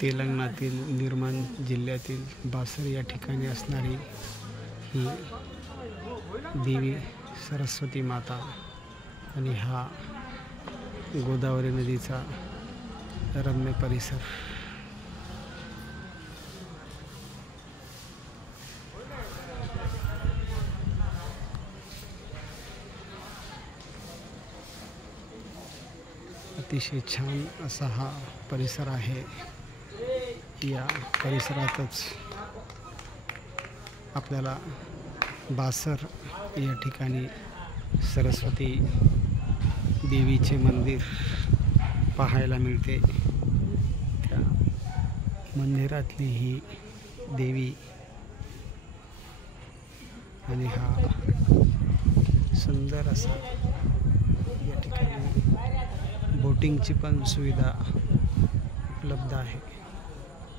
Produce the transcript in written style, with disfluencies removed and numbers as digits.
तेलंगणातील निर्मल जिल्ह्यातील बासर या ठिकाणी असणारी ही देवी सरस्वती माता आणि हा गोदावरी नदीचा रम्य परिसर. अतिशय छान असा हा परिसर आहे. या परिसरातच आपल्याला बासर या ठिकाणी सरस्वती देवीचे मंदिर पाहायला मिळते. त्या मंदिरातली ही देवी आणि हा सुंदर असा या ठिकाणी बोटिंगची पण सुविधा उपलब्ध आहे.